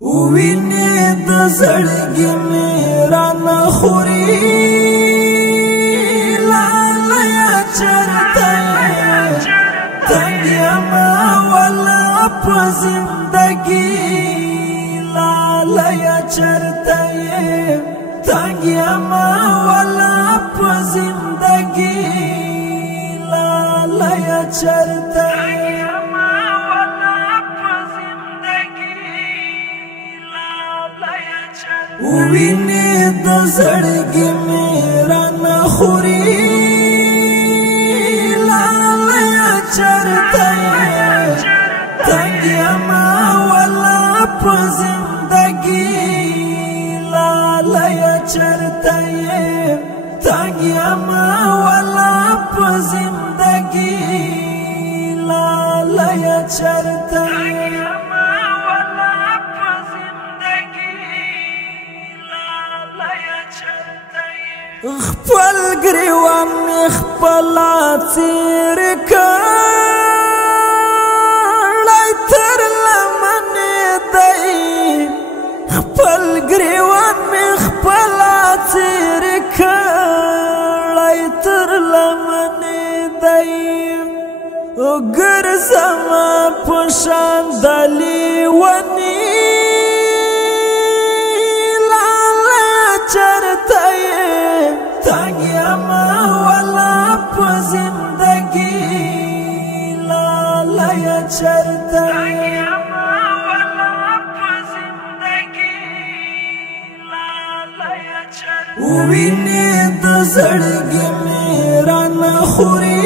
ویني د زړګي مې رانه خوري لاله چرته تنګ یما ولا په زندګي لاله چرته تنګ یما ولا په زندګي لاله چرته ویني د زړګي مې رانه خوري لاله چرته تنګ یما ولا په زندګي لاله چرته تنګ یما ولا په زندګي لاله چرته خپل گریوان خپلا تیر کړای تر لمنې دی خپل گریوان خپلا تیر کړای تر لمنې دی ګرځما په شان دلی ونی چرته تنګ یما ولا په زندګي لاله چرته ویني د زړګي مې رانه خوري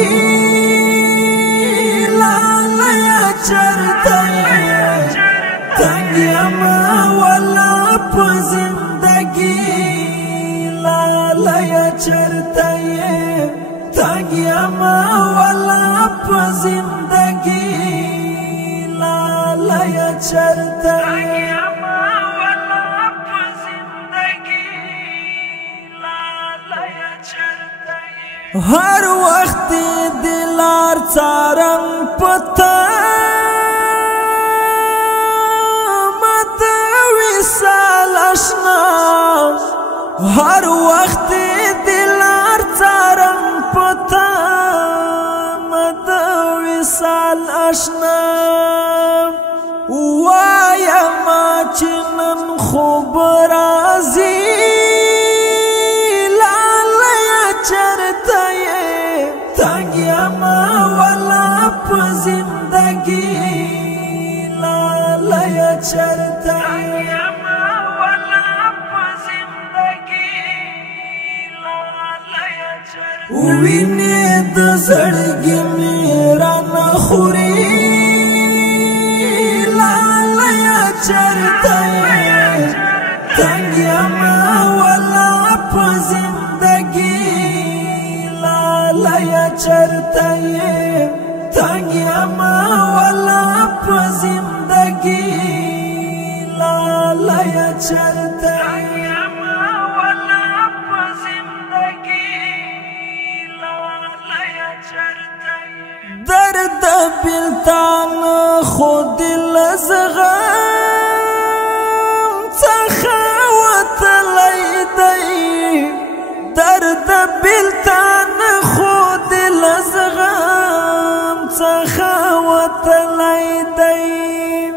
لاله چرته تنګ یما ولا په زندګي لاله چرته تنګ یما ولا په زندګي لاله چرته هر وخت دلار څارم پتا مت وصال آشنا هر وخت دلار څارم پتا مت وصال آشنا وایا ما چنن خوب رازي چرته تنګ یما ولا په زندګي لاله چرته ویني د زړګي مې رانه خوري لاله چرته تنګ یما ولا په زندګي لاله چرته تنګ یما ولا په زندګي لاله چرته درد بلتان خود لزغم څخه وتلی دی درد بلتان خود لزغم څخه وتلی دی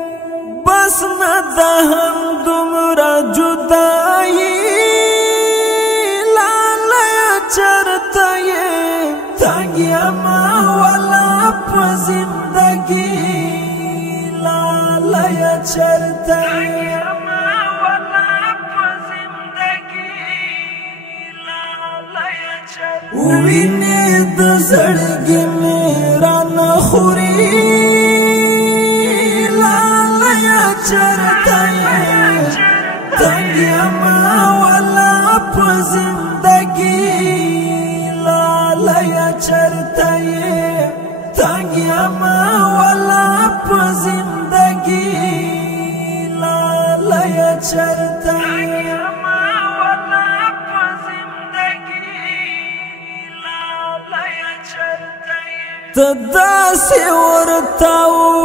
بس نه ده هم دومره جدایي لاله چرته تنګ یما ولا په زندګي لاله چرته ویني د زړګي مې رانه خوري لاله چرته تنګ یما ولا په زندګي لاله چرته تنګ یما ولا په زندګي لاله چرته تداسي ورتا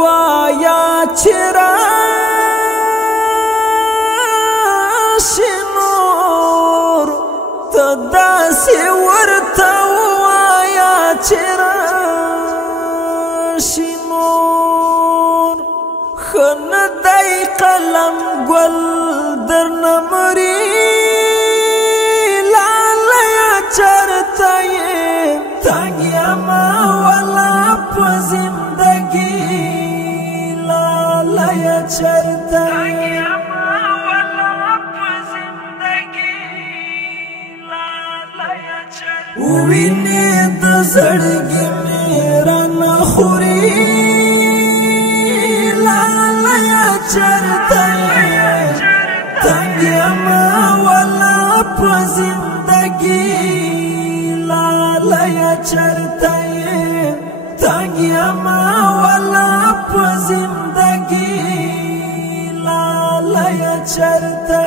وایا چرا چراشی نور خندای قلم گل در نمری لالیا چرتای تنگیما ولا په زندگی لالیا چرتای ویني د زړګي میرا نخوري لالا چرته تنګما ولا په زندګي لالا چرته تنګما ولا په زندګي لالا چرته